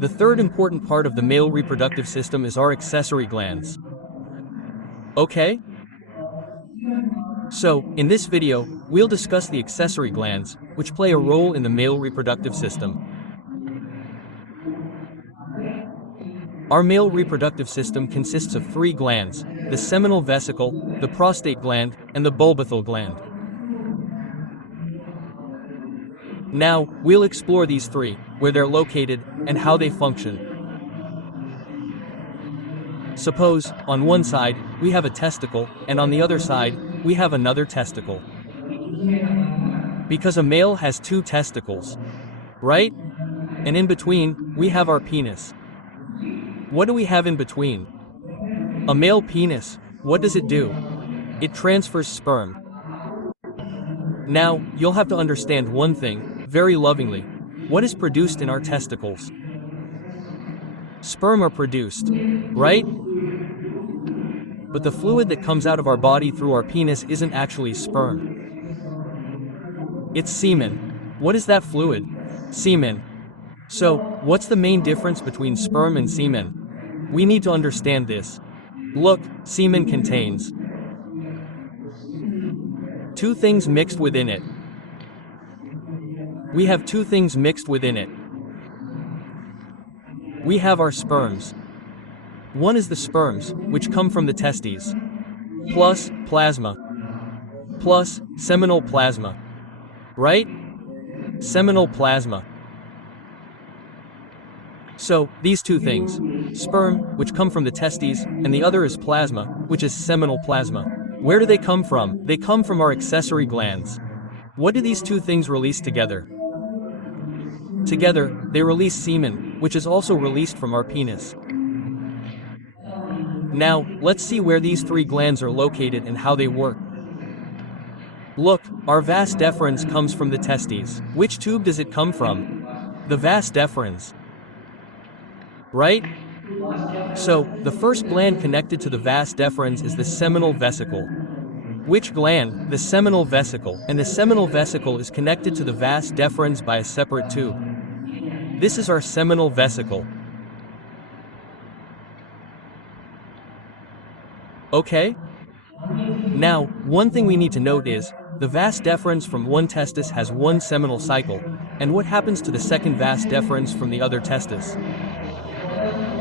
The third important part of the male reproductive system is our accessory glands. Okay? So, in this video, we'll discuss the accessory glands, which play a role in the male reproductive system. Our male reproductive system consists of three glands: the seminal vesicle, the prostate gland, and the bulbourethral gland. Now, we'll explore these three, where they're located, and how they function. Suppose, on one side, we have a testicle, and on the other side, we have another testicle. Because a male has two testicles, right? And in between, we have our penis. What do we have in between? A male penis. What does it do? It transfers sperm. Now, you'll have to understand one thing, very lovingly. What is produced in our testicles? Sperm are produced, right? But the fluid that comes out of our body through our penis isn't actually sperm. It's semen. What is that fluid? Semen. So, what's the main difference between sperm and semen? We need to understand this. Look, semen contains two things mixed within it. We have two things mixed within it. We have our sperms. One is the sperms, which come from the testes, plus plasma, plus seminal plasma. Right? Seminal plasma. So, these two things, sperm, which come from the testes, and the other is plasma, which is seminal plasma. Where do they come from? They come from our accessory glands. What do these two things release together? Together, they release semen, which is also released from our penis. Now, let's see where these three glands are located and how they work. Look, our vas deferens comes from the testes. Which tube does it come from? The vas deferens. Right? So, the first gland connected to the vas deferens is the seminal vesicle. Which gland? The seminal vesicle. And the seminal vesicle is connected to the vas deferens by a separate tube. This is our seminal vesicle. Okay? Now, one thing we need to note is, the vas deferens from one testis has one seminal cycle, and what happens to the second vas deferens from the other testis?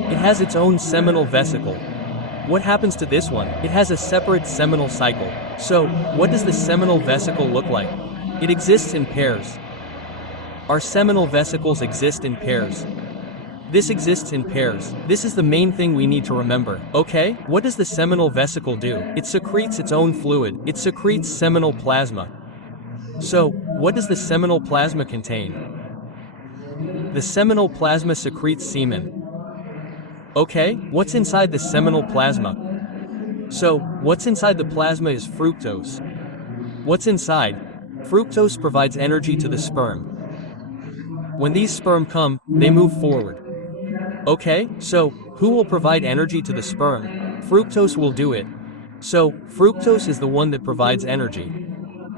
It has its own seminal vesicle. What happens to this one? It has a separate seminal cycle. So, what does the seminal vesicle look like? It exists in pairs. Our seminal vesicles exist in pairs. This exists in pairs. This is the main thing we need to remember. Okay? What does the seminal vesicle do? It secretes its own fluid. It secretes seminal plasma. So, what does the seminal plasma contain? The seminal plasma secretes semen. Okay? What's inside the seminal plasma? So, what's inside the plasma is fructose. What's inside? Fructose provides energy to the sperm. When these sperm come, they move forward. Okay, so, who will provide energy to the sperm? Fructose will do it. So, fructose is the one that provides energy.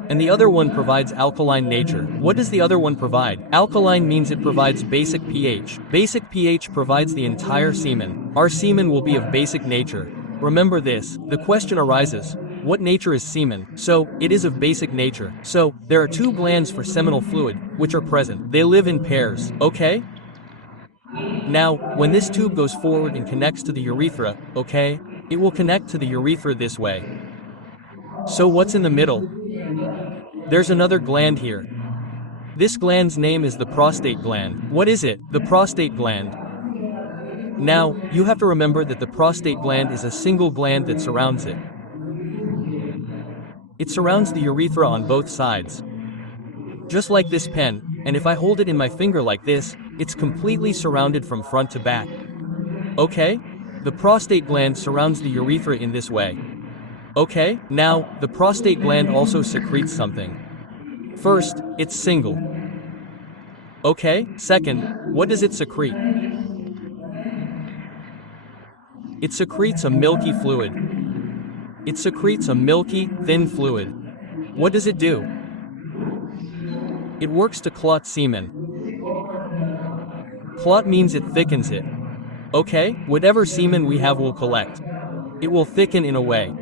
And the other one provides alkaline nature. What does the other one provide? Alkaline means it provides basic pH. Basic pH provides the entire semen. Our semen will be of basic nature. Remember this. The question arises, what nature is semen? So, it is of basic nature. So, there are two glands for seminal fluid, which are present. They live in pairs, okay? Now, when this tube goes forward and connects to the urethra, okay, it will connect to the urethra this way. So what's in the middle? There's another gland here. This gland's name is the prostate gland. What is it? The prostate gland. Now, you have to remember that the prostate gland is a single gland that surrounds it. It surrounds the urethra on both sides. Just like this pen, and if I hold it in my finger like this, it's completely surrounded from front to back. Okay? The prostate gland surrounds the urethra in this way. Okay? Now, the prostate gland also secretes something. First, it's single. Okay? Second, what does it secrete? It secretes a milky fluid. It secretes a milky, thin fluid. What does it do? It works to clot semen. Clot means it thickens it. Okay, whatever semen we have will collect. It will thicken in a way.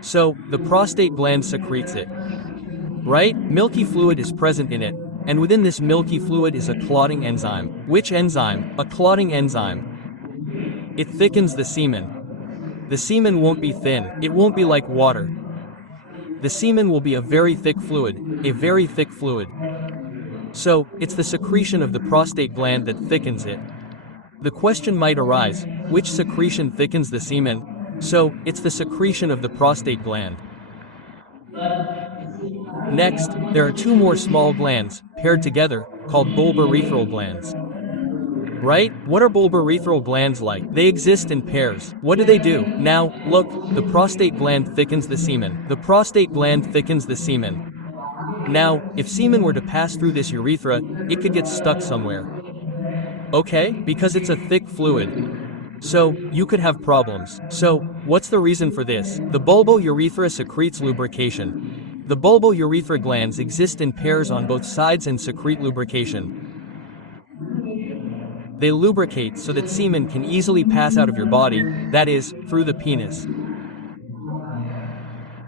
So, the prostate gland secretes it. Right? Milky fluid is present in it, and within this milky fluid is a clotting enzyme. Which enzyme? A clotting enzyme. It thickens the semen. The semen won't be thin, it won't be like water. The semen will be a very thick fluid, a very thick fluid. So, it's the secretion of the prostate gland that thickens it. The question might arise, which secretion thickens the semen? So, it's the secretion of the prostate gland. Next, there are two more small glands, paired together, called bulbourethral glands. Right? What are bulbourethral glands like? They exist in pairs. What do they do? Now, look, the prostate gland thickens the semen. The prostate gland thickens the semen. Now, if semen were to pass through this urethra, it could get stuck somewhere. Okay? Because it's a thick fluid. So, you could have problems. So, what's the reason for this? The bulbourethra secretes lubrication. The bulbourethral glands exist in pairs on both sides and secrete lubrication. They lubricate so that semen can easily pass out of your body, that is, through the penis.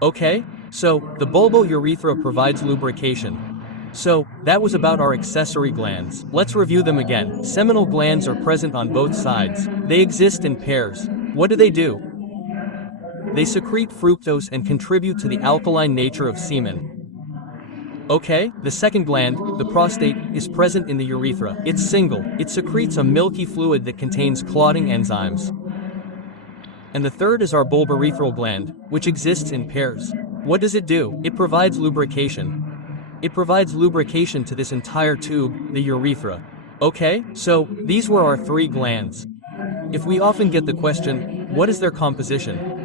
Okay? So, the bulbourethra provides lubrication. So, that was about our accessory glands. Let's review them again. Seminal glands are present on both sides. They exist in pairs. What do? They secrete fructose and contribute to the alkaline nature of semen. Okay, the second gland, the prostate, is present in the urethra. It's single. It secretes a milky fluid that contains clotting enzymes. And the third is our bulbourethral gland, which exists in pairs. What does it do? It provides lubrication. It provides lubrication to this entire tube, the urethra. Okay, so these were our three glands. If we often get the question, what is their composition?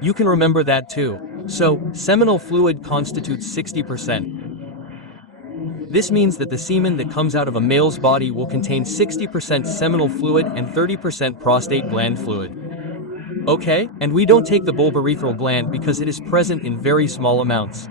You can remember that too. So, seminal fluid constitutes 60%. This means that the semen that comes out of a male's body will contain 60% seminal fluid and 30% prostate gland fluid. Okay, and we don't take the bulbourethral gland because it is present in very small amounts.